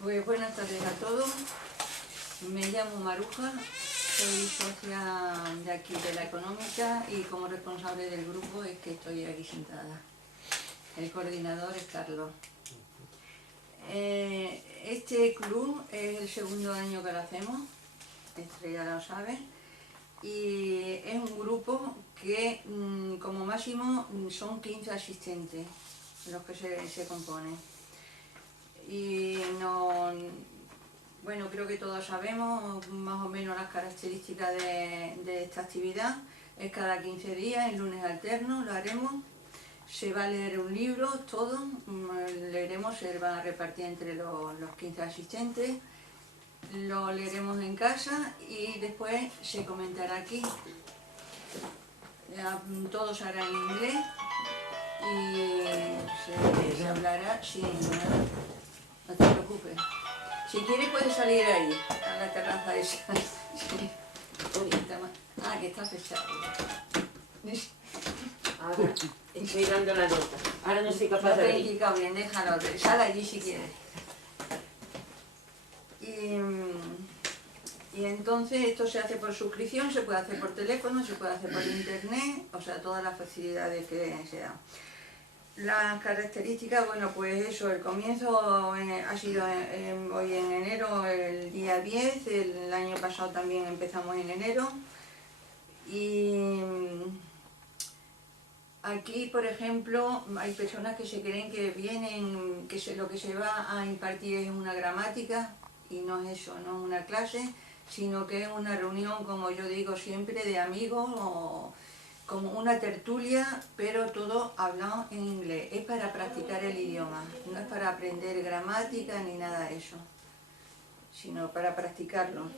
Pues buenas tardes a todos. Me llamo Maruja, soy socia de aquí de la Económica y como responsable del grupo es que estoy aquí sentada. El coordinador es Carlos. Este club es el segundo año que lo hacemos, Estrella lo sabe, y es un grupo que como máximo son 15 asistentes los que se componen. Y bueno, creo que todos sabemos más o menos las características de esta actividad. Es cada 15 días, en lunes alternos, lo haremos. Se va a leer un libro, todo, leeremos, se va a repartir entre los 15 asistentes. Lo leeremos en casa y después se comentará aquí. Todo se hará en inglés y se hablará sin nada. No te preocupes. Si quieres puedes salir ahí, a la terraza esa. Sí. Ah, que está fechado. Ahora estoy dando la nota. Ahora no soy capaz no de te he abrir. indicado bien, déjalo. Sal allí si quieres. Y entonces esto se hace por suscripción, se puede hacer por teléfono, se puede hacer por internet, o sea, todas las facilidades que se dan. Las características, bueno, pues eso, el comienzo ha sido hoy en enero, el día 10, el año pasado también empezamos en enero. Y aquí, por ejemplo, hay personas que se creen que vienen, lo que se va a impartir es una gramática, y no es eso, no es una clase, sino que es una reunión, como yo digo siempre, de amigos o como una tertulia, pero todo hablado en inglés. Es para practicar el idioma, no es para aprender gramática ni nada de eso, sino para practicarlo.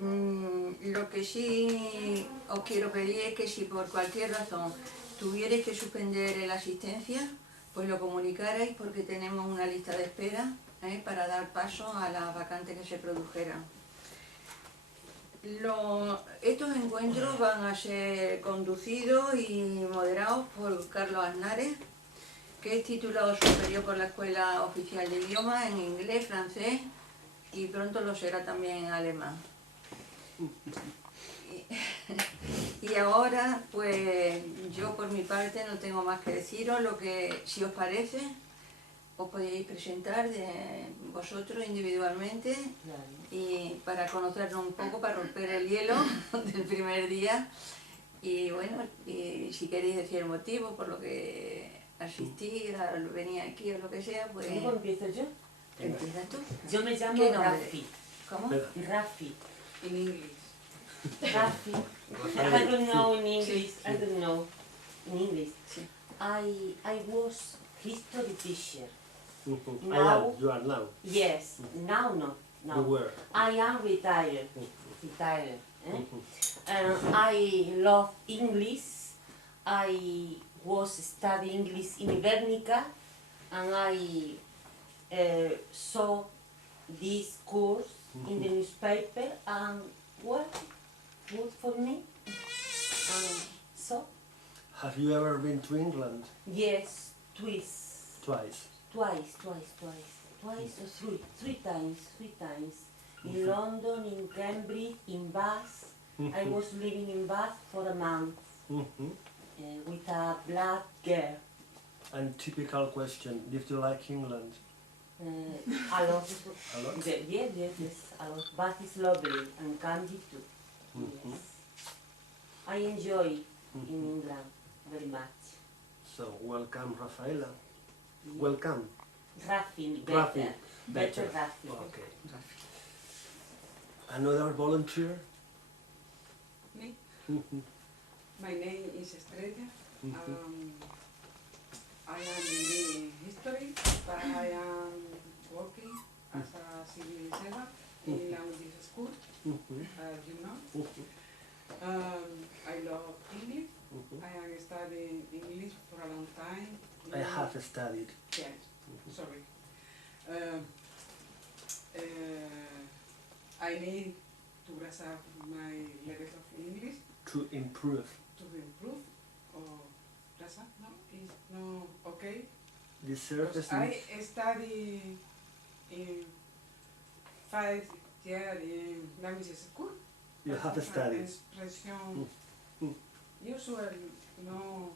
Lo que sí os quiero pedir es que si por cualquier razón tuvierais que suspender la asistencia, pues lo comunicarais porque tenemos una lista de espera para dar paso a las vacantes que se produjeran. Estos encuentros van a ser conducidos y moderados por Carlos Aznares, que es titulado superior por la Escuela Oficial de Idiomas en inglés, francés y pronto lo será también en alemán. Y ahora, pues yo por mi parte no tengo más que deciros. Lo que, si os parece, os podéis presentar vosotros individualmente y para conocernos un poco, para romper el hielo del primer día. Y bueno, y si queréis decir el motivo por lo que asistí, venir aquí o lo que sea, pues... ¿Cómo empiezo yo? ¿Empiezas tú? Yo me llamo ¿Qué nombre? Rafi. ¿Cómo? Rafi. En inglés. Rafi. I don't know in English. I don't know in English. Sí. I was history teacher. Now, you are now. Yes. Now not. You No. were. I am retired. Retired. I love English. I was studying English in Guernica, and I saw this course in the newspaper, and well, good for me. So, Have you ever been to England? yes, twice. Twice. Twice or three times. In London, in Cambridge, in Bath. I was living in Bath for a month with a black girl. And typical question, did you like England? A lot. A lot? Yes, a lot. Bath is lovely and Cambridge too. Yes. I enjoy in England very much. So, welcome, Rafaela. Yeah. Welcome. Rafi, Rafi. better Rafi. Okay. Another volunteer? Me? My name is Estrella. I am in history, but I am working as a civil servant in language school, as you know. I love English. I am studying English for a long time. I have studied. Yes, sorry. I need to brush up my level of English To improve. to improve or brush up, no? The surface I study in 5 years in language school. you have studied. Expression usual, no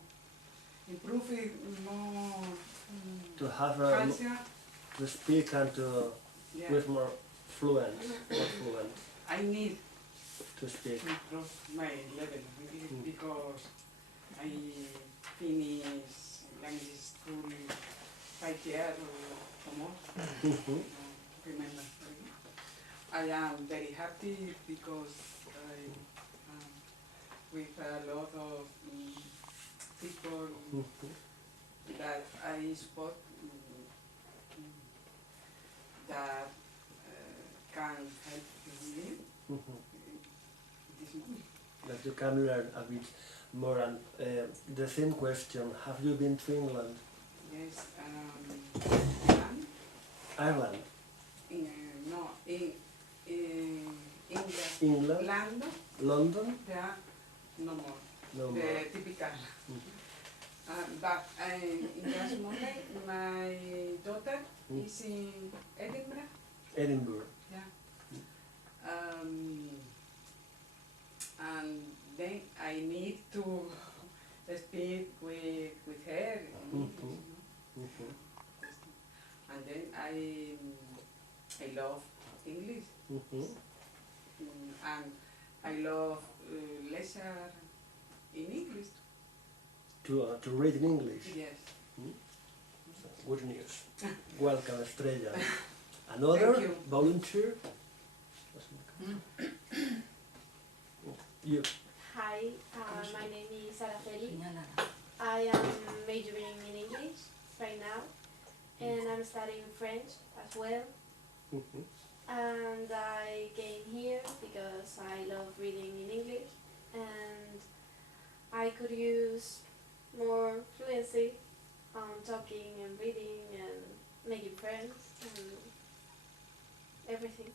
improving, no To have cancer. to speak and to Yeah. with more fluent, I need to speak. to improve my level of English because I finish language school 5 years or more. Remember. I am very happy because I with a lot of people that I spoke that can help me this moment. That you can learn a bit more. And the same question: have you been to England? Yes, Ireland? no, in England? London, London? there are no more. No The more. typical. But in this moment, my daughter is in Edinburgh. Edinburgh. Yeah. And then I need to speak with her in English, you know? And then I love English. And I love lecture in English. To read in English. Yes. Good news. Welcome, Estrella. Another Thank you. volunteer? You. Hi, my name is Araceli. I am majoring in English right now, and I'm studying French as well. And I came here because I love reading in English, and I could use more fluency on talking and reading and making friends and everything.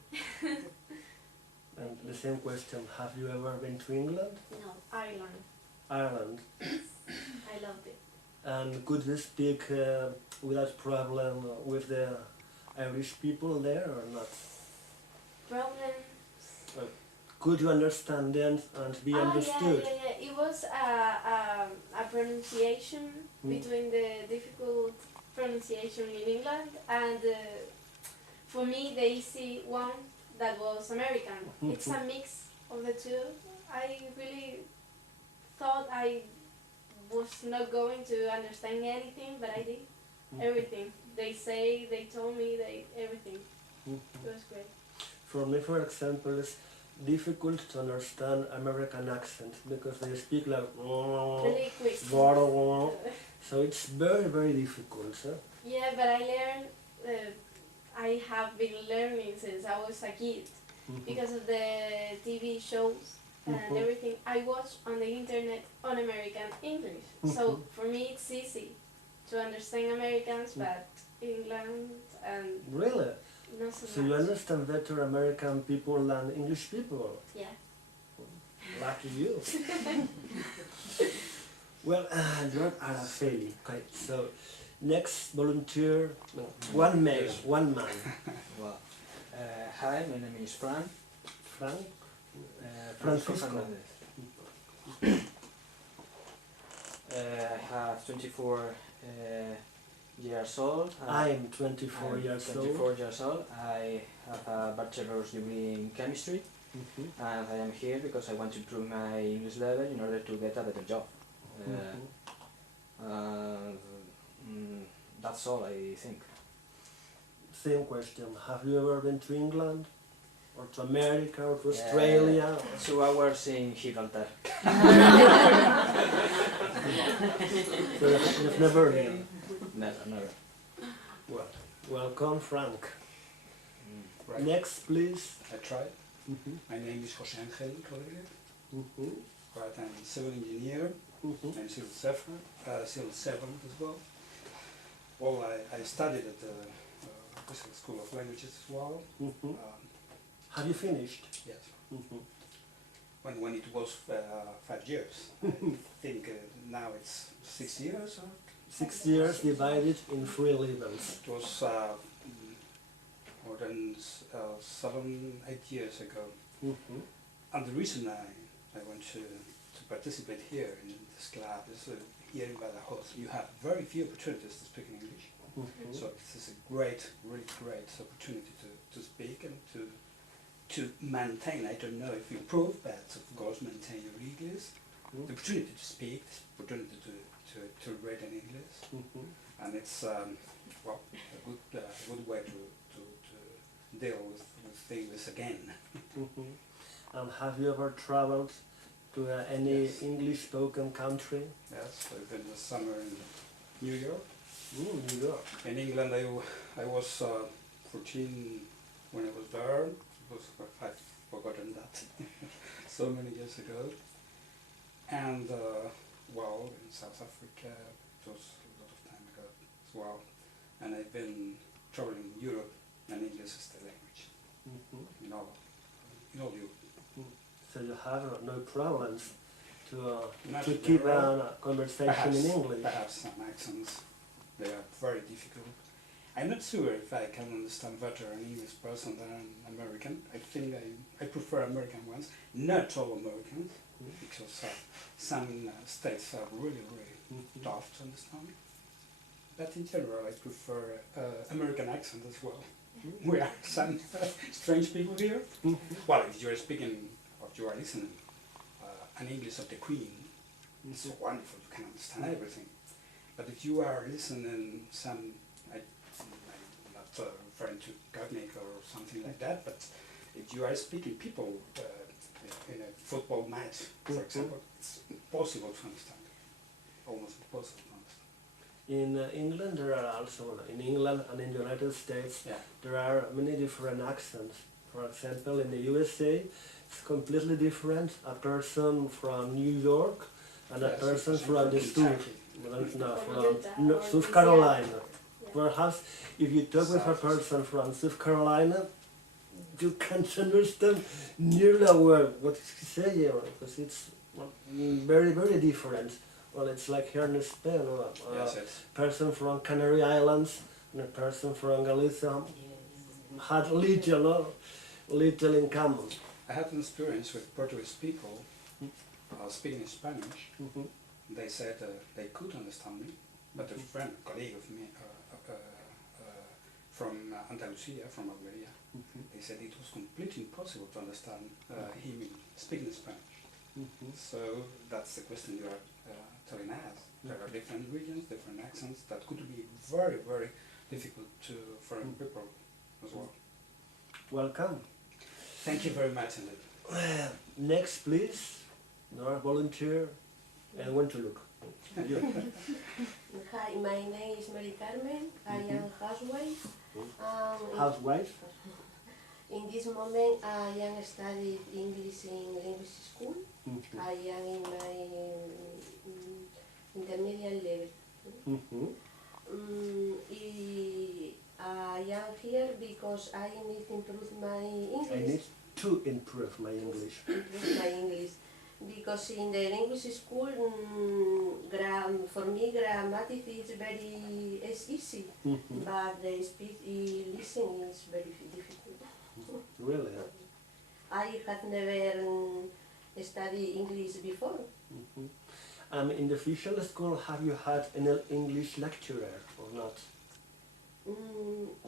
And the same question: have you ever been to England? No, Ireland. Ireland. I loved it. And could you speak without problem with the Irish people there or not? Problems. Could you understand them and be understood? Yeah. It was a pronunciation between the difficult pronunciation in England and for me the easy one that was American. It's a mix of the two. I really thought I was not going to understand anything, but I did. Everything. They say, they told me, everything. It was great. For me, for example, it's difficult to understand American accent because they speak like Really quick. so it's very, very difficult. Yeah, but I learned, I have been learning since I was a kid because of the TV shows and everything I watch on the internet on American English. So for me it's easy to understand Americans, but England and Really? not so So much. you understand better American people than English people? Yeah. Lucky you. Well, you're Araceli. Okay, so next volunteer, one male, one man. Well, hi, my name is Fran. Frank? Francisco Francisco. Fernandez. I have 24 years old. I'm 24 years 24 years old. I have a bachelor's degree in chemistry, and I am here because I want to improve my English level in order to get a better job. That's all I think. Same question. Have you ever been to England? Or to America, or to Australia? 2 hours in Gibraltar. So you've never been? Never. Well, welcome, Frank. Right. Next, please. I tried. My name is José Ángel Rodríguez. Right, I'm a civil engineer. I'm civil servant as well. Well, I studied at the Bristol School of Languages as well. Have you finished? Yes. When it was 5 years. I think now it's 6 years or 6 years divided in 3 levels. It was more than 7, 8 years ago. Mm-hmm. And the reason I want to participate here in this club is here in Badajoz you have very few opportunities to speak in English. Mm-hmm. So this is a great, really great opportunity to speak and to maintain, I don't know if you improve, but of course maintain your English. The opportunity to speak, the opportunity to read in English. Mm-hmm. And it's well, a good way to deal with things again. Mm-hmm. And have you ever traveled to any Yes. English-spoken country? Yes, I've been this summer in New York. New York. In England, I was 14 when I was there. I've forgotten that so many years ago. And well, in South Africa, it was a lot of time ago as well. And I've been traveling in Europe, and English is the language Mm-hmm. in all Europe. So you have no problems to Not keep there. a conversation in English? Perhaps some accents, they are very difficult. I'm not sure if I can understand better an English person than an American. I think I prefer American ones, not all Americans, because some states are really, really tough to understand. But in general, I prefer American accent as well. We are some strange people here. Well, if you are speaking, or you are listening, an English of the Queen, it's so wonderful, you can understand everything. But if you are listening some, I'm not referring to Garnick or something like that, but if you are speaking people in a football match, for example, it's impossible to understand, almost impossible to understand. In England, there are also, in England and in the United States, there are many different accents. For example, in the USA, it's completely different. A person from New York and a person from the South Carolina. Yeah. Perhaps if you talk with a person from South Carolina, you can't understand nearly a word what he's saying, because it's very, very different. Well, it's like here in Spain, a person from Canary Islands and a person from Galicia had little in common. I had an experience with Portuguese people speaking Spanish. They said they could understand me, but a friend, a colleague of me from Andalusia, from Almeria, they said it was completely impossible to understand him speaking Spanish. So that's the question you are telling us. There are different regions, different accents that could be very, very difficult for people as well. Welcome. Thank you very much, indeed. Next, please. No volunteer. And when to look. Hi, my name is Mary Carmen. I am housewife. Housewife. In this moment, I am studying English in English school. I am in my intermediate level. I am here because I need to improve my English. I need to improve my English. Improve my English. Because in the English school, for me, grammatic is very easy, but the speech listening is very difficult. Really? I had never studied English before. In the official school, have you had an English lecturer or not?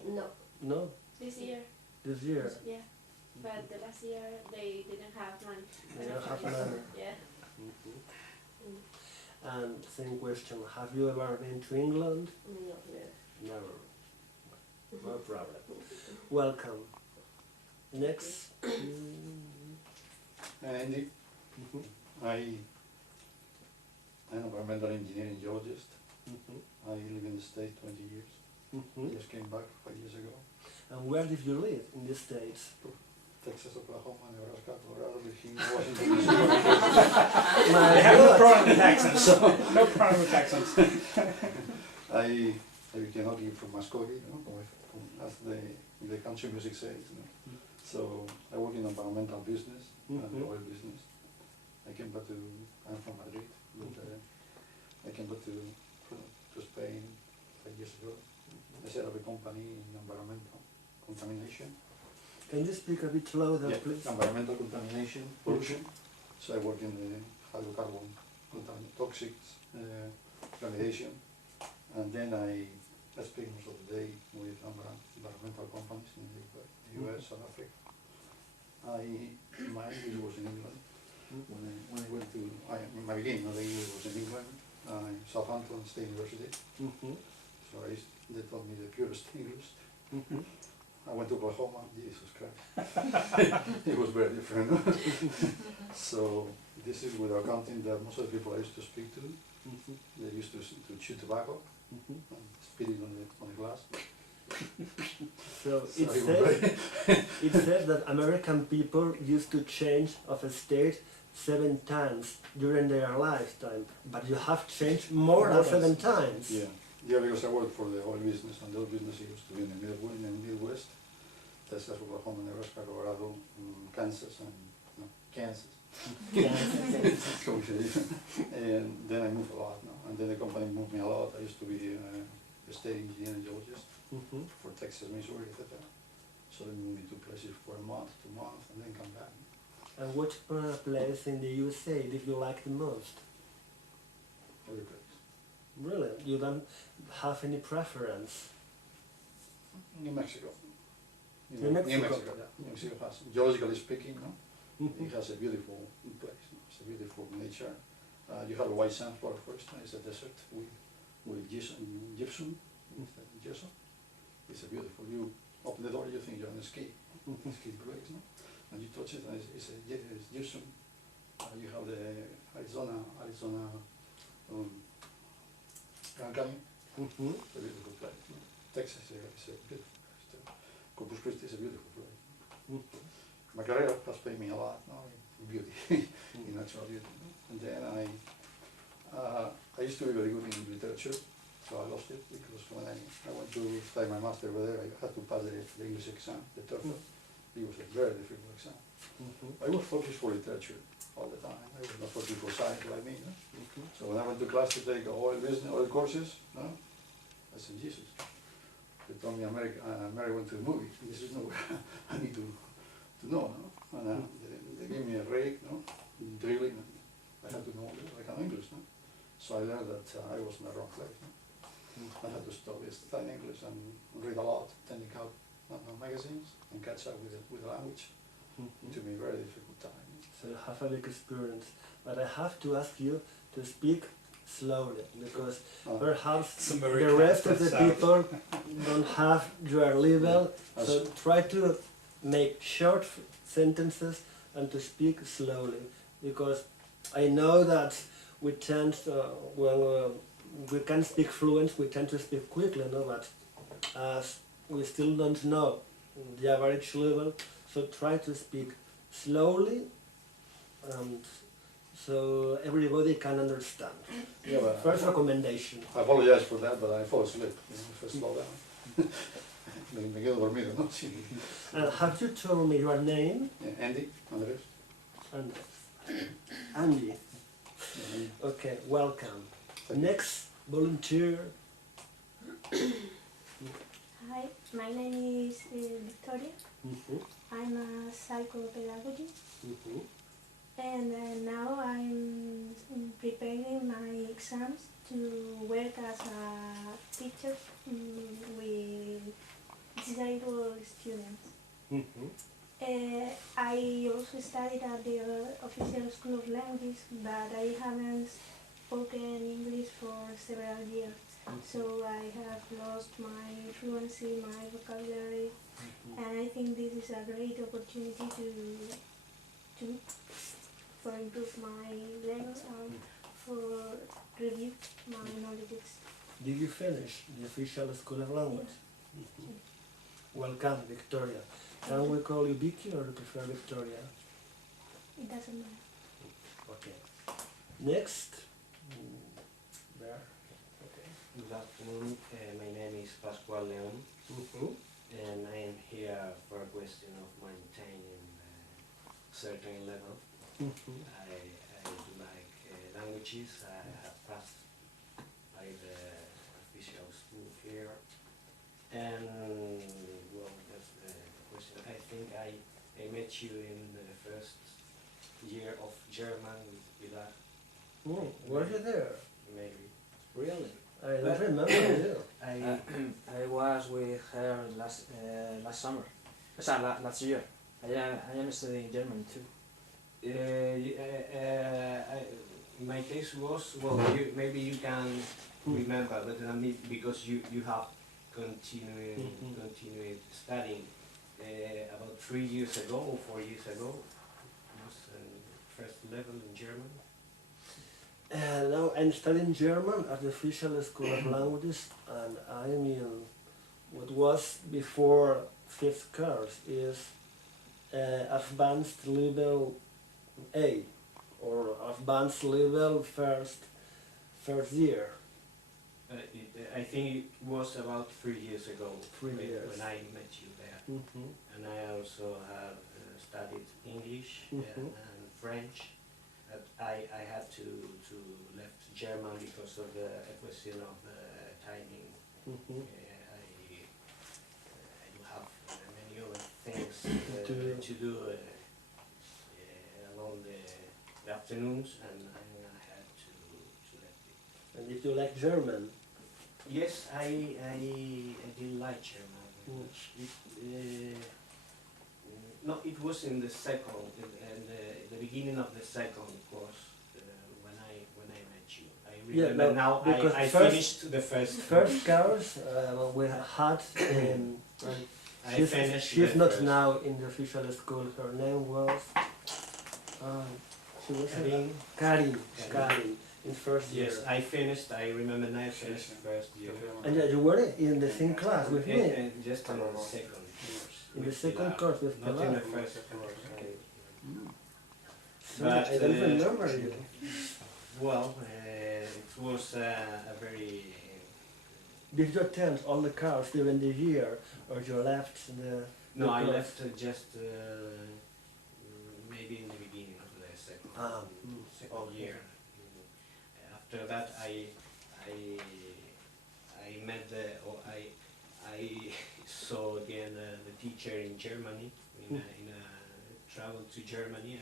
No. No? This year. This year? Yeah. But the last year they didn't have one. They don't have none. Yeah. And same question, have you ever been to England? No, Never. No problem. Welcome. Next. Andy, I'm an environmental engineering geologist. I live in the States 20 years. I just came back 5 years ago. And where did you live in the States? Texas, Oklahoma, Nebraska, Colorado, Virginia, Washington. I have no problem with accents, so no problem with accents. I became originally from Muscogee, as the country music says. So I work in environmental business and oil business. I'm from Madrid, but I came back to I set up a company in environmental contamination. Can you speak a bit louder, Yeah, please? environmental contamination, pollution. So I work in the hydrocarbon toxics remediation, and then I spend most of the day with environmental companies in the US, South Africa. My English was in England. When I went to, my beginning of the English was in England, Southampton State University. So they taught me the purest English. I went to Oklahoma, Jesus Christ. It was very different. So this is with accounting that most of the people I used to speak to, they used to chew tobacco and spit it on the glass. So it says that American people used to change of a state 7 times during their lifetime, but you have changed more than 7 times. Yeah, because I worked for the oil business, and the oil business used to be in the Midwest, Texas, Oklahoma, Nebraska, Colorado, Kansas, and Kansas. And then I moved a lot, and then the company moved me a lot. I used to be a state engineer and geologist for Texas, Missouri, etc. So they moved me to places for a month, 2 months, and then come back. And which place in the USA did you like the most? Every place. Really? You don't have any preference? New Mexico. New Mexico? New Mexico, yeah. New Mexico has, geologically speaking, it has a beautiful place. It's a beautiful nature. You have a white sandbar, for instance. It's a desert with gypsum. It's a beautiful. You open the door, you think you're on a ski place, and you touch it, and it's gypsum. You have the Arizona Grand Canyon. It's a beautiful place. Texas is a beautiful place. Corpus Christi is a beautiful place. My career has paid me a lot now in beauty, in natural beauty. And then I used to be very good in literature, so I lost it because when I went to study my master over there, I had to pass the English exam, the TOEFL. It was a very difficult exam. I was focused for literature all the time. I was not focused for science like me. So when I went to class to take oil business, oil courses, I said, Jesus. They told me America went to the movie. This is nowhere I need to know. And they gave me a rake, drilling. And I had to know English. So I learned that I was in the wrong place. I had to study English and read a lot, technical magazines, and catch up with the language. It took me a very difficult time. So you have a big experience. But I have to ask you to speak slowly, because perhaps the rest of the people don't have your level. So try to make short sentences and to speak slowly, because I know that we tend to, we can speak fluent, we tend to speak quickly, but as we still don't know the average level, so try to speak slowly, and so everybody can understand. Yeah, but First recommendation. I apologize for that, but I fall asleep if I slow down. Me quedo dormido, ¿no? Sí. Have you told me your name? Yeah, Andy, Andrés. Andy. Okay, welcome. Next volunteer. Hi, my name is Victoria. I'm a psychopedagogy. And now I'm preparing my exams to work as a teacher with disabled students. I also studied at the official school of language, but I haven't spoken English for several years. So I have lost my fluency, my vocabulary, and I think this is a great opportunity for improve my level and for review my knowledge. Did you finish the official school of language? Yes. Welcome, Victoria. Can we call you Vicky or you prefer Victoria? It doesn't matter. Okay. Next. There. Okay. Good afternoon. My name is Pascual Leon, and I am here for a question of maintaining a certain level. I do like languages. I have passed by the official school here, German with that. Were you there? Maybe. Really? I don't remember you. I was with her last summer. Last year. I am studying German too. My case was, well, maybe you can remember, but I mean, because you have continued studying. About 3 years ago or 4 years ago, was first level in German. Now I'm studying German at the official school of languages, and I'm in what was before 5th course is advanced level A, or advanced level first year. I think it was about 3 years ago 3 years. when I met you there. And I also have studied English and French. I had to left German because of the question of the timing. I do have many other things to do along the afternoons, and I had to left it. And if you like German? Yes, I did like German. No, it was in the second, the beginning of the second course when I met you. I remember now. I finished the first. First course we had. She's not first. now in the official school. Her name was. She was Karin. In first year. Yes, I finished. I remember now I finished first year. And you were in the same class with me. Just in the second course. In the second course with Not Pilar. in the first course. So I don't remember you. Well, it was a very. Did you attend all the course during the year, or you left the? No, I course? left just maybe in the beginning of the second year. After that, I met I saw again the teacher in Germany. In a travel to Germany,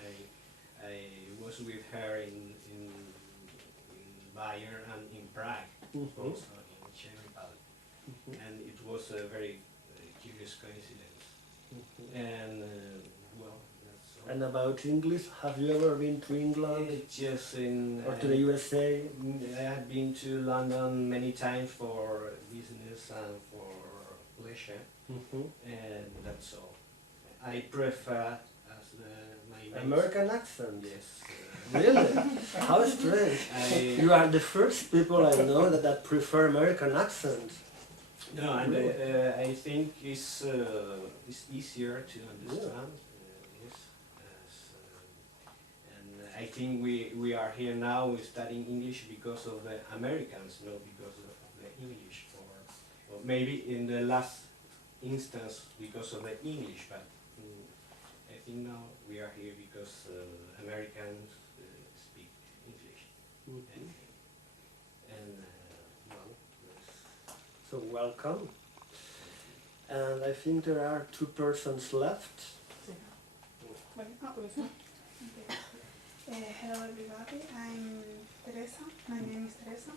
I was with her in Bayer and in Prague, also in Czech Republic, and it was a very curious coincidence. And well, that's all. And about English, have you ever been to England Just in or to the USA? I have been to London many times for business and for pleasure, and that's all. I prefer as my American accent? Yes. Really? How strange. You are the first people I know that prefer American accent. No, and I think it's easier to understand. Yes. And I think we are here now studying English because of the Americans, not because of the English, or maybe in the last instance because of the English, but I think now we are here because Americans speak English. And well, So welcome. And I think there are 2 persons left. Hello everybody, I'm Teresa. My name is Teresa.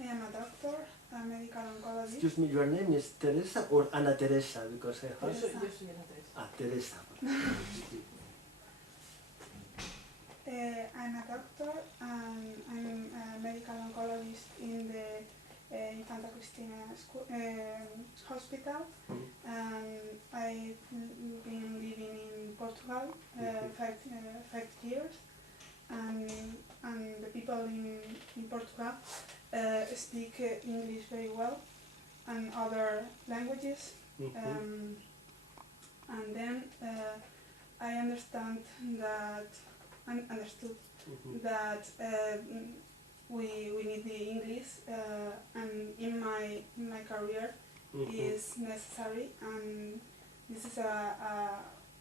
I am a doctor, a medical oncologist. Excuse me, your name is Teresa or Ana Teresa? Because I have... Teresa. Teresa. I'm a doctor and I'm a medical oncologist in the Infanta Cristina school, hospital. I've been living in Portugal 5 years, and the people in Portugal speak English very well and other languages. And then I understood that we need the English, and in my career is necessary, and this is a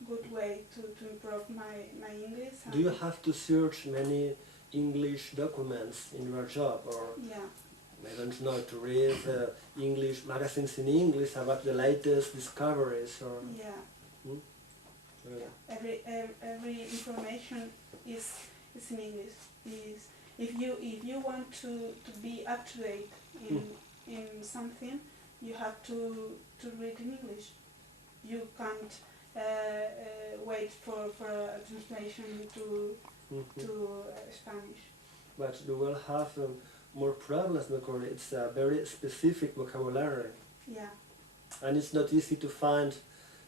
good way to improve my English. Do you have to search many English documents in your job, or Yeah. I don't know, to read English magazines in English about the latest discoveries, or? Yeah. Every information is in English. If you want to be up to date in something, you have to read in English. You can't wait for a translation to Spanish. But you will have more problems because it's a very specific vocabulary. Yeah. And it's not easy to find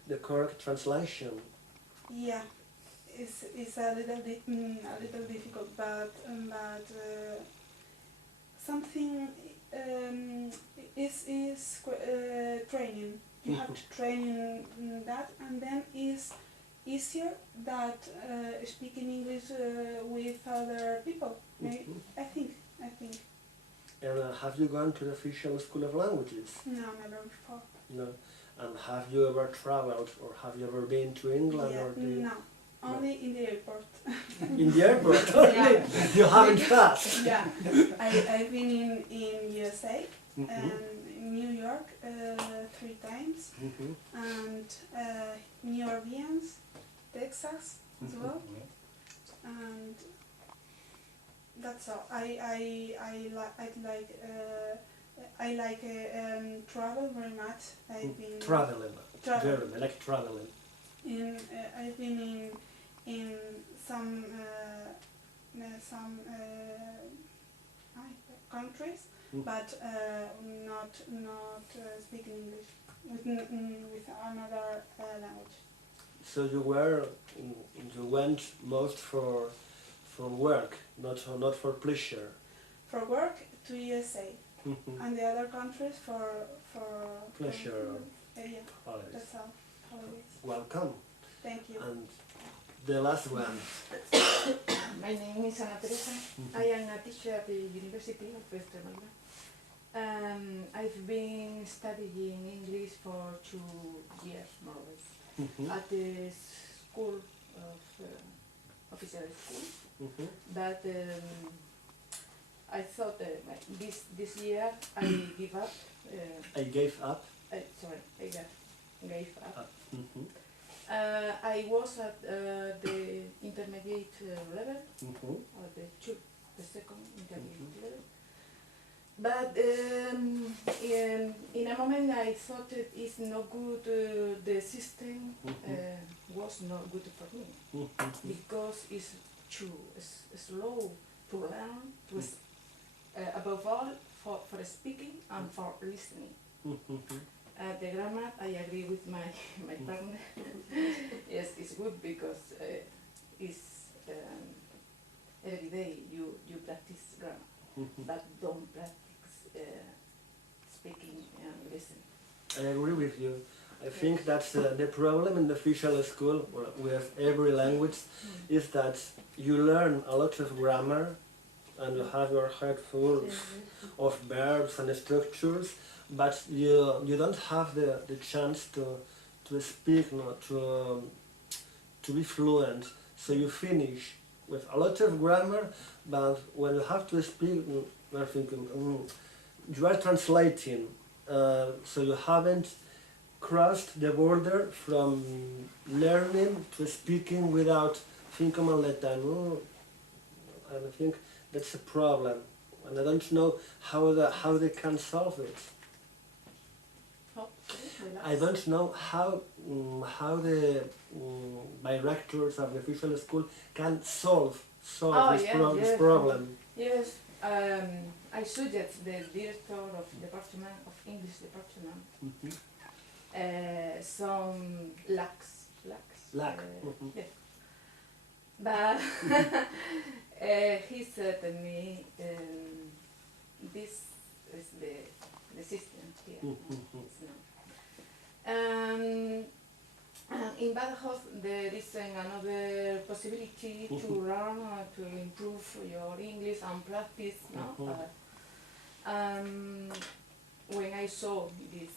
the correct translation. Yeah, it's a little difficult, but something is training. You have to train in that, and then it's easier that speaking English with other people. I think. And have you gone to the official school of languages? No, never before. No. And have you ever traveled, or have you ever been to England? Yeah, Or no, only in the airport. In the airport? Only? You haven't passed? Yeah, I've been in USA and in New York 3 times, and New Orleans, Texas as well, and that's all. I like travel very much. I've been Traveling. I like traveling. I've been in some countries, but not speaking English with another language. So you went most for work, not for pleasure. For work to USA, and the other countries for pleasure. Yeah, Holidays. that's all. Holidays. Welcome. Thank you. And the last one. My name is Ana Teresa. I am a teacher at the University of Extremeña. I've been studying English for 2 years, more or less, at the school of official school. But I thought this year I give up. I gave up. I gave up. I was at the intermediate level, or the second intermediate level. But in a moment I thought it is not good, the system was not good for me, because it's too slow to learn, above all for speaking and for listening. The grammar, I agree with my partner. Yes, it's good because it's every day you practice grammar, but don't practice speaking and listening. I agree with you. I think that's the problem in the official school with every language, is that you learn a lot of grammar and you have your head full of verbs and structures, but you don't have the chance to speak, to be fluent. So you finish with a lot of grammar, but when you have to speak, you're thinking, you are translating, so you haven't crossed the border from learning to speaking without thinking all the time. And I think that's a problem, and I don't know how they can solve it. I don't know how the directors of the official school can solve this problem. Yes, I suggest the director of department of English department some lacks. Yeah. But he said to me, this is the system here. In Badajoz there is another possibility to learn, to improve your English and practice. When I saw this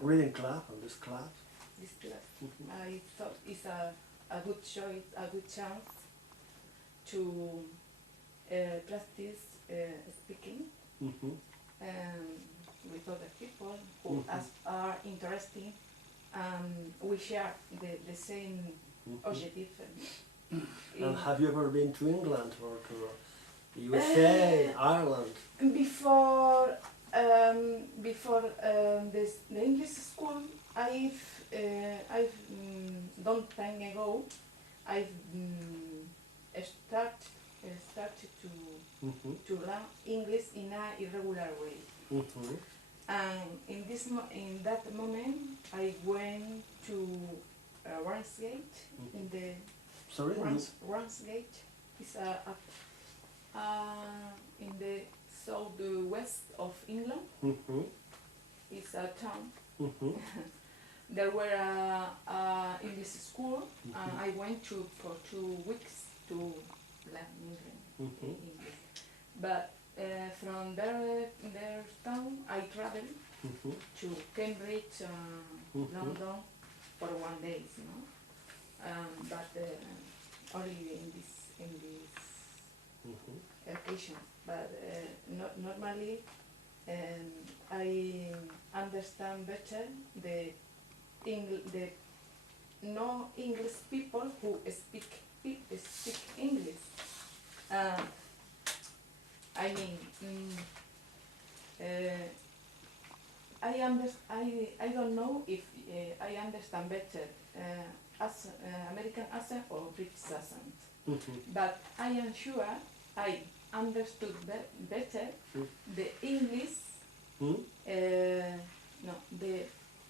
reading club, or this class, I thought it's a good choice, a good chance to practice speaking with other people who are interested with share the same objective. And have you ever been to England or to USA, Ireland? Before the English school, I've long time ago, I've started to learn English in a irregular way. And in that moment, I went to Ramsgate in the Sorry? Ramsgate is in the southwest of England. It's a town. There were in this school, and I went for 2 weeks to learn English. But from their town, I traveled to Cambridge, London for 1 day, you know. But only in this occasion. But normally, I understand better the no-English people who speak English. I mean, I don't know if I understand better as American accent or British accent, but I am sure I understood better the English,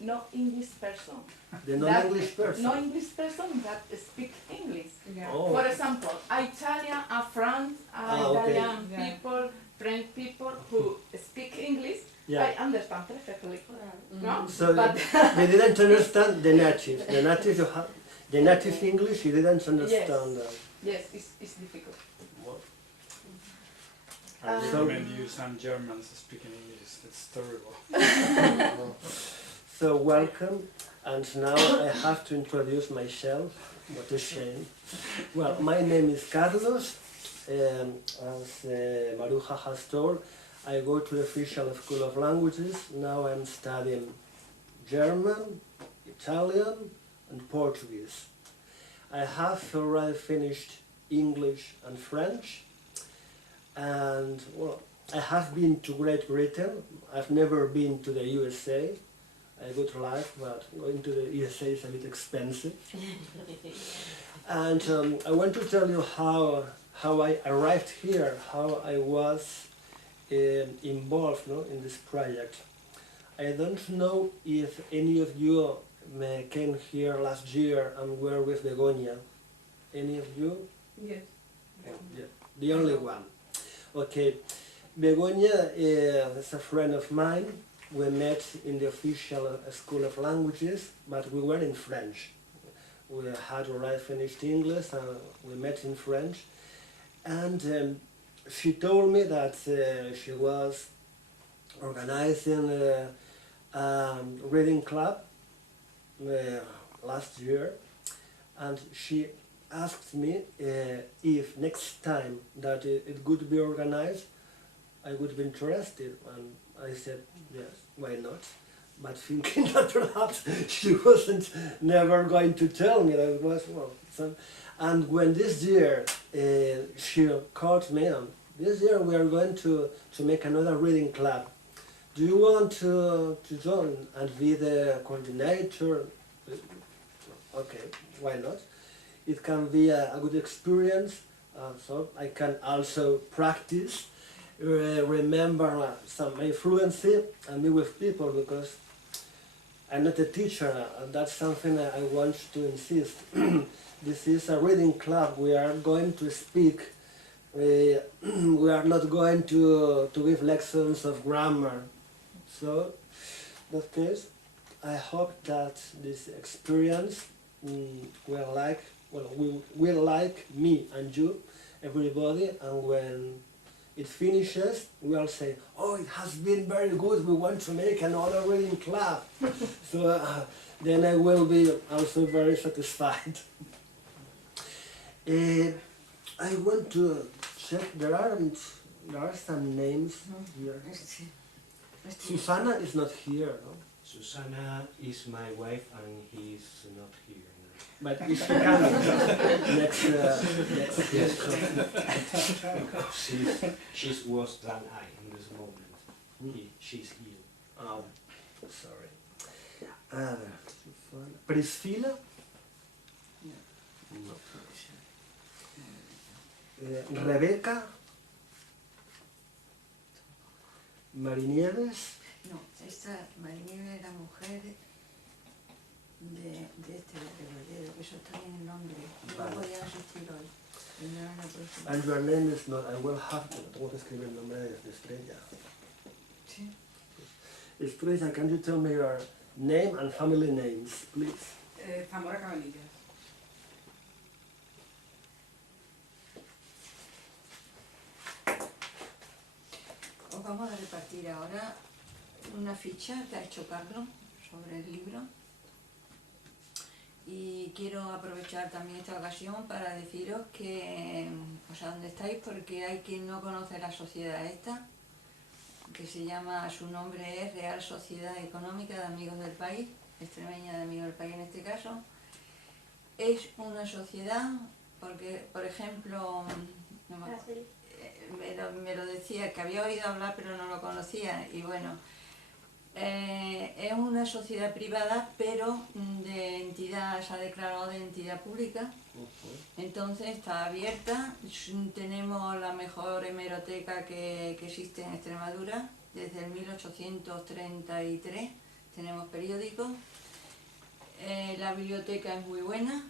no English person. The non-English person? No English person that speak English. Yeah. Oh. For example, Italian, France, Italian Yeah. people, French people who speak English, Yeah. I understand perfectly. No? So But they didn't understand the native. The native English, you didn't understand. yes, it's difficult. I So- recommend you some Germans speaking English. It's terrible. So welcome, and now I have to introduce myself. What a shame. Well, my name is Carlos. As Maruja has told, I go to the official School of Languages. Now I'm studying German, Italian, and Portuguese. I have already finished English and French, and well, I have been to Great Britain. I've never been to the USA. I go to life, but going to the USA is a bit expensive. And I want to tell you how I arrived here, how I was involved in this project. I don't know if any of you came here last year and were with Begoña. Any of you? Yes. Yeah, the only one. Okay, Begoña is a friend of mine. We met in the official School of Languages, but we were in French. We had already finished English and we met in French. And she told me that she was organizing a reading club last year, and she asked me if next time that it could be organized, I would be interested, and I said yes, why not? But thinking that perhaps she wasn't never going to tell me that it was, well, and when this year she called me, this year we are going to make another reading club. Do you want to join and be the coordinator? Okay, why not? It can be a good experience, so I can also practice, remember my fluency and be with people, because I'm not a teacher, and that's something I want to insist. This is a reading club. We are going to speak. We are not going to give lessons of grammar. So, in that case, I hope that this experience will like me and you, everybody, and when it finishes, we all say, oh, it has been very good, we want to make another reading club. So then I will be also very satisfied. I want to check, there are some names here. Susana is not here, no? Susana is my wife and he's not here now. But is she coming next Yes, she's worse than I in this moment. She's ill. Oh, sorry. Priscila? No. Rebeca? Marinieves? No, esta Marinieves era mujer de este Rebolledo, que eso está bien en Londres. No podía asistir hoy. Vendrá la próxima. And your name is not, I will have to, tengo que escribir el nombre de Estrella. Sí. Estrella, can you tell me your name and family names, please? Zamora Cabanillas. Os vamos a repartir ahora una ficha que ha hecho Carlos sobre el libro. Y quiero aprovechar también esta ocasión para deciros que, o sea, dónde estáis, porque hay quien no conoce la sociedad esta, que se llama, su nombre es Real Sociedad Económica de Amigos del País, Extremeña de Amigos del País en este caso. Es una sociedad, porque, por ejemplo, no me lo decía, que había oído hablar pero no lo conocía, y bueno, es una sociedad privada, pero de entidad, se ha declarado de entidad pública. Entonces está abierta, tenemos la mejor hemeroteca que existe en Extremadura, desde el 1833 tenemos periódicos, la biblioteca es muy buena,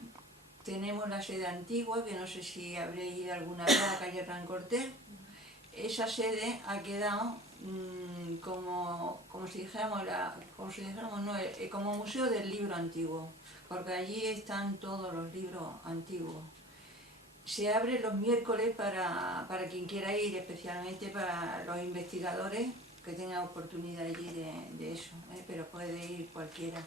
tenemos la sede antigua, que no sé si habréis ido alguna vez a la calle Hernán Cortés. Esa sede ha quedado como si dijéramos como museo del libro antiguo, porque allí están todos los libros antiguos. Se abre los miércoles para quien quiera ir, especialmente para los investigadores que tengan oportunidad allí de eso, pero puede ir cualquiera.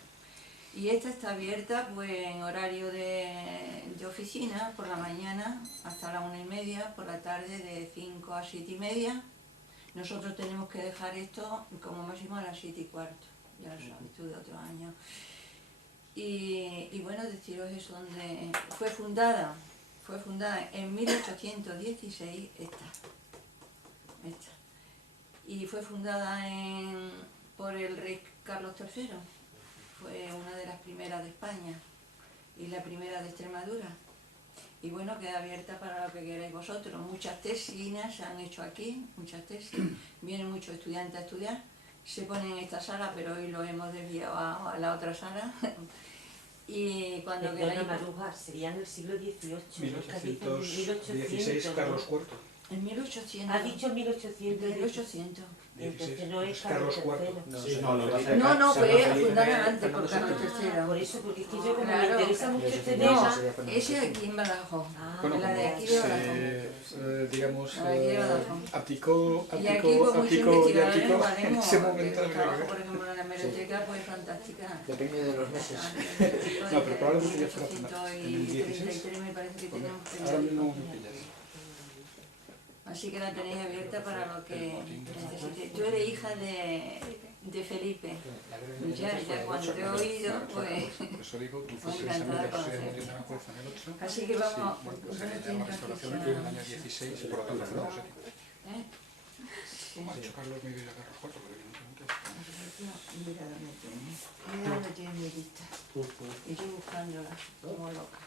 Y esta está abierta pues en horario de oficina, por la mañana hasta la 1:30, por la tarde de 5 a 7:30. Nosotros tenemos que dejar esto como máximo a las 7:15, ya lo sabes tú de otros años. Y bueno, deciros eso, donde fue fundada en 1816 esta. Y fue fundada por el rey Carlos III. Fue una de las primeras de España y la primera de Extremadura. Y bueno, queda abierta para lo que queráis vosotros. Muchas tesinas se han hecho aquí, muchas tesis. Vienen muchos estudiantes a estudiar. Se ponen en esta sala, pero hoy lo hemos desviado a la otra sala. Y cuando queráis... Maruja, sería en el siglo XVIII. 1816, Carlos IV. En 1800. Ha dicho 1800. 1800. Entonces no es Carlos IV. No, fue fundada antes por Carlos III. Por eso, porque es que yo como me interesa mucho este tema. No, ese aquí en Badajoz. Bueno, la de aquí de Badajoz. Digamos, aplicó en ese momento. Por ejemplo, la hemeroteca pues fantástica. Depende de los meses. No, pero probablemente ya fuera en el 16. 833 me parece que tenemos Ahora mismo me pillas. Así que la tenéis abierta para lo que necesitéis. Tú eres hija de Felipe. Ya cuando te he oído, pues... Por eso digo, tú pues fuiste encantada de presidente de conocerte. la fuerza en el 8. Así que vamos... La restauración en el año 16 por la Revolución de los Sí. Como ha dicho Carlos, me iba a Carlos IV, pero evidentemente... Mira dónde tiene. Mira dónde tiene mi lista. Y yo buscándola, como loca.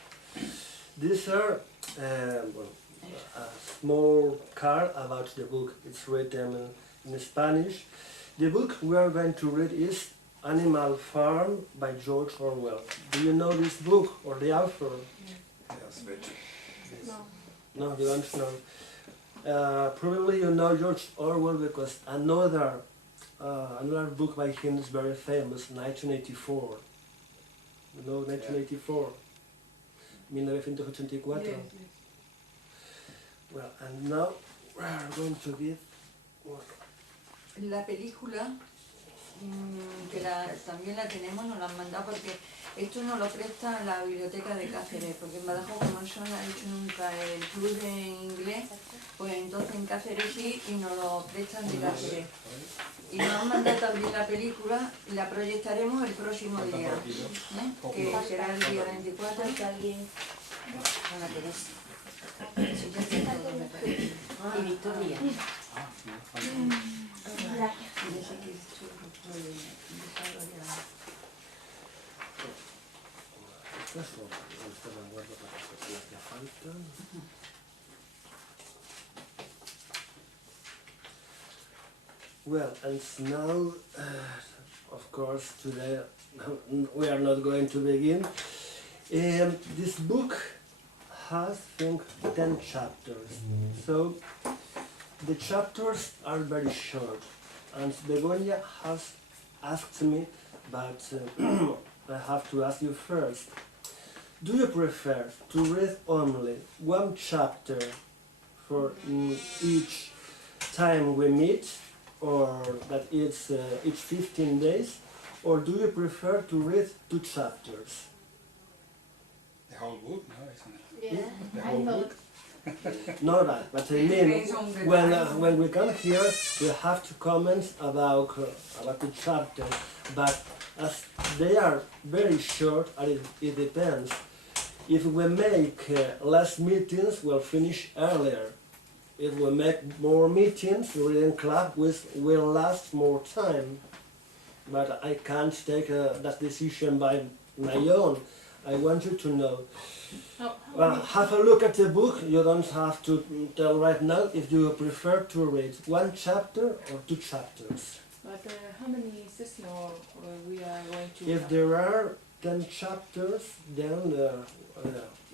These are a small card about the book. It's written in Spanish. The book we are going to read is Animal Farm by George Orwell. Do you know this book or the author? Yes, No, you don't know. Probably you know George Orwell because another book by him is very famous, 1984. You know 1984? 1984. Yes. Well, and now we are going to give one. La película que también la tenemos, nos la han mandado porque esto nos lo presta la biblioteca de Cáceres, porque en Badajoz, como eso no ha hecho nunca el club de inglés, pues entonces en Cáceres sí y nos lo prestan de Cáceres. Y nos han mandado también la película, la proyectaremos el próximo día, que será el día 24. Ana Teresa. Y Victoria. Estas son las guardo para las que faltan. Well, and now, of course, today we are not going to begin. This book has, I think, 10 chapters. So the chapters are very short. And Begonia has asked me, but I have to ask you first. Do you prefer to read only one chapter for each time we meet, or that it's each 15 days, or do you prefer to read 2 chapters? The whole book, no, isn't it? Yeah, The I whole thought. book. No, right, but I mean, Depends on the time. when we come here, we have to comment about the chapters, but as they are very short, and it depends. If we make less meetings, we'll finish earlier. If we make more meetings, the reading club will last more time. But I can't take that decision by my own. I want you to know. Well, have a look at the book. You don't have to tell right now if you prefer to read 1 chapter or 2 chapters. But how many sessions we are going to If have? there are 10 chapters, then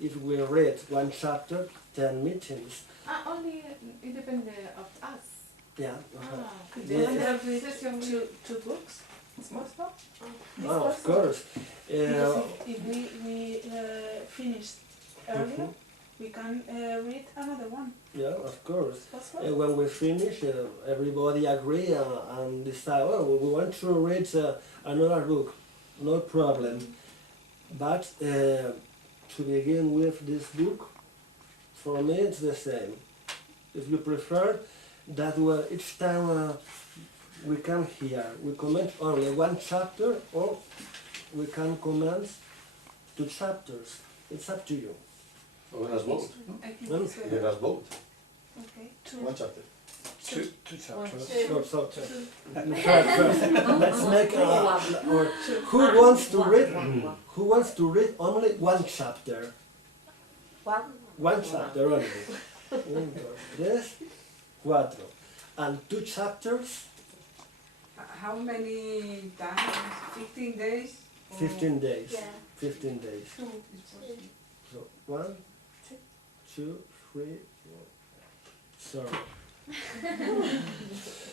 if we read 1 chapter, 10 meetings. Only it depends of us. Yeah. Could Yeah. you have two books? It's possible? It's Oh, of possible. course. Because if we finish earlier, we can read another one. Yeah, of course. It's possible? When we finish, everybody agree and decide, oh, we want to read another book. No problem. But to begin with this book, for me it's the same. If you prefer that each time we come here, we comment only 1 chapter, or we can comment 2 chapters. It's up to you. Well, that's both. I think Well, it's Yeah, that's both. okay. 1 chapter. Two chapters. So first, let's make or who wants to read? Who wants to read only 1 chapter? 1 chapter only. 1, 2, 3, 4. And 2 chapters? How many times? 15 days? Or 15 days. Yeah. 15 days. 2 is possible. So 1, 2, 3, 4. Sorry.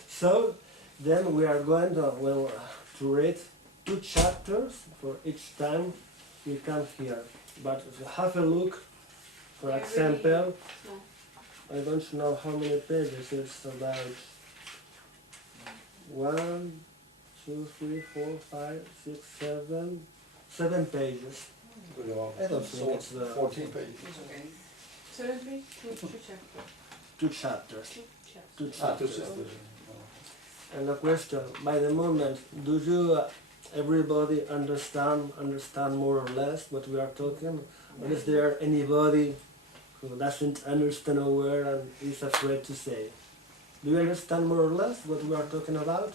So then we are going to read 2 chapters for each time we come here. But have a look. For Yeah, example, small. I don't know how many pages. It's about 1, 2, 3, 4, 5, 6, 7 pages. I don't think it's 14 pages. It's okay. Seriously? Two chapters. 2 chapters. Two 2 chapters. 2 chapters. sisters. And the question, by the moment, do you, everybody understand more or less what we are talking? Or is there anybody who doesn't understand a word and is afraid to say? Do you understand more or less what we are talking about?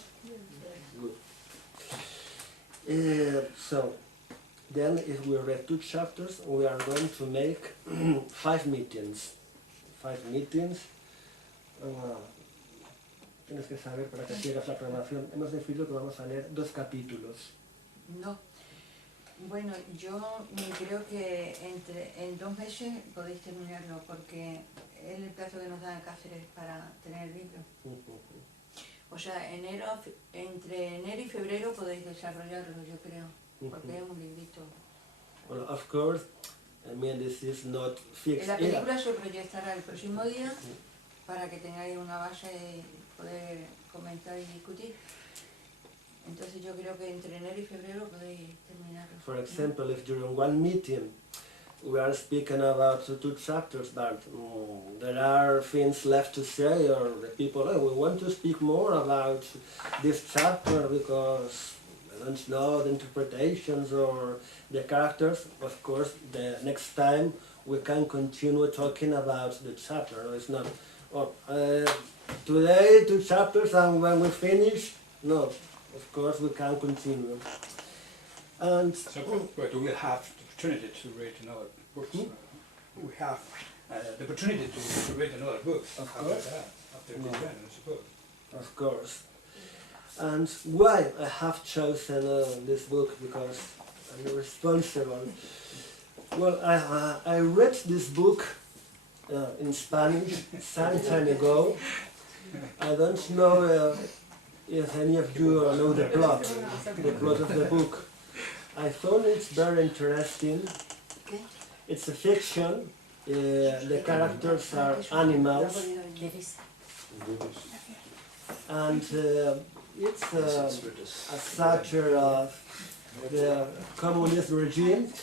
Good. So, then if we read 2 chapters, we are going to make 5 meetings. 5 meetings. Tienes que saber para que sigas la programación. Hemos decidido que vamos a leer 2 capítulos. No. Bueno, yo creo que en 2 meses podéis terminarlo, porque es el plazo que nos dan Cáceres para tener el libro. O sea, entre enero y febrero podéis desarrollarlo, yo creo, porque es un librito. Well, of course, I mean, this is not fixed. La película se proyectará el próximo día para que tengáis una base y poder comentar y discutir. Entonces yo creo que entre enero y febrero podéis terminarlo. For example, if during one meeting we are speaking about two chapters, but there are things left to say, or the people, oh, we want to speak more about this chapter because I don't know the interpretations or the characters, of course, the next time we can continue talking about the chapter. It's not, oh, today 2 chapters and when we finish, no, of course we can continue. And But we will have the opportunity to read another book. We have the opportunity to read another book after that, after this one, I suppose. of course. And why I have chosen this book, because I'm responsible. Well, I read this book in Spanish some time ago. I don't know if any of you know the plot of the book. I found it very interesting. It's a fiction. The characters are animals, and it's a satire of the communist regime.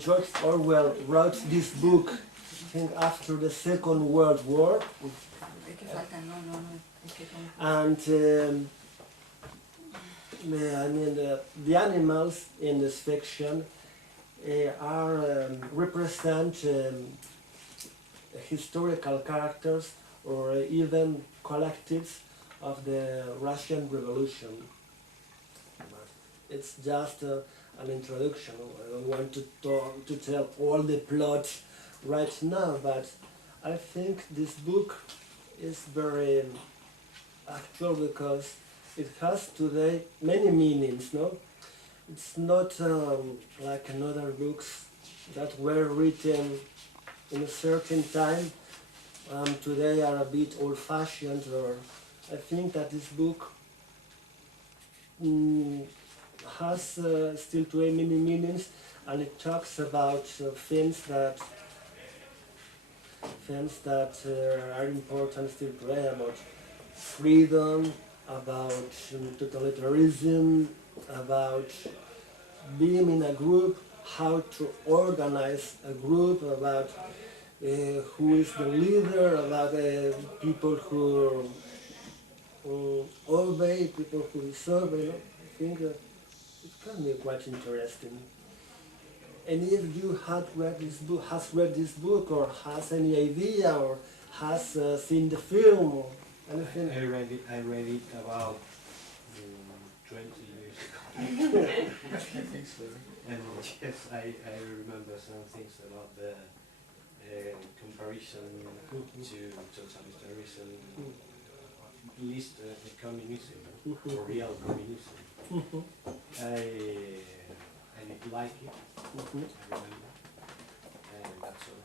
George Orwell wrote this book, I think, after the Second World War, and I mean the animals in this fiction represent historical characters or even collectives of the Russian Revolution. But it's just an introduction. I don't want to tell all the plot right now, but I think this book is very actual because it has today many meanings, no? It's not like another books that were written in a certain time, today are a bit old-fashioned, or I think that this book has still today many meanings, and it talks about things that are important still today, about freedom, about totalitarianism, about being in a group, how to organize a group, about who is the leader, about people who obey, people who disobey. I think it can be quite interesting. And if you has read this book, or has any idea, or has seen the film, or anything? I read it about 20 years ago. And yes, I remember some things about the comparison to totalitarianism, at least communism, or real communism. I did like it, I remember, and that's all.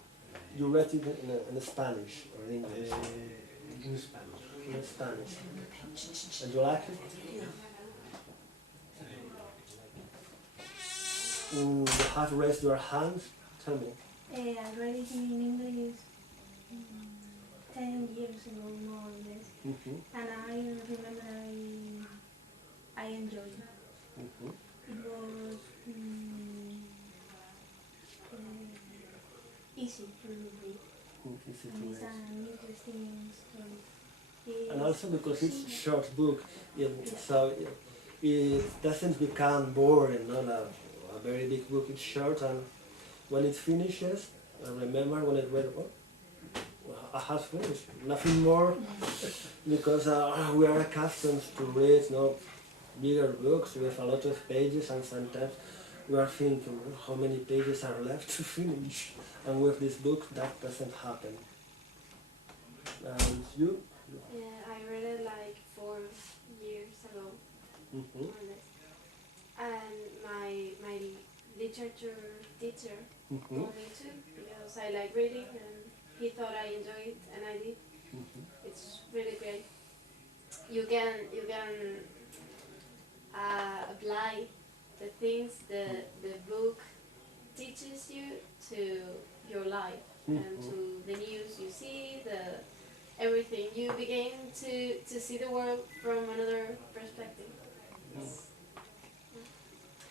You read it in Spanish or in English? In Spanish. In Spanish. And you like it? You have raised your hand? Tell me. I read it in English 10 years ago, more or less. And I remember I enjoyed it. It was easy to read. And it's an interesting story. And also because it's a short book, so it doesn't become boring, no? A very big book, it's short, and when it finishes, I remember when I read, I have finished, nothing more, because we are accustomed to read bigger books with a lot of pages, and sometimes we are thinking how many pages are left to finish, and with this book that doesn't happen. And you? Yeah, I read it like 4 years ago, more or less. And my literature teacher told me to, because I like reading, and he thought I enjoyed it, and I did. It's really great. You can apply the things the book teaches you to your life and to the news you see, everything. You begin to see the world from another perspective.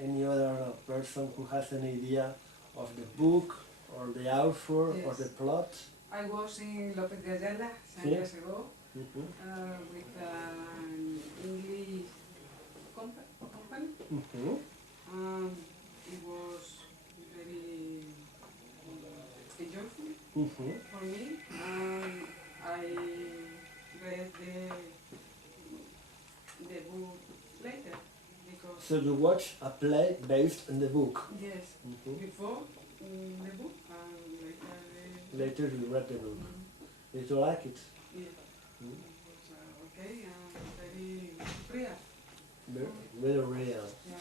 any other person who has an idea of the book or the author or Yes. the plot? I was in Lopez de Ayala some Yeah. years ago Mhm. with an English company. Mhm. It was very enjoyable Mhm. for me. I read the book later because So you watch a play based on the book. yes, Mhm. before the book and later Later you read the book. Mhm. Did you like it? Yeah. Mm. It was okay and very real. Very real. Yeah.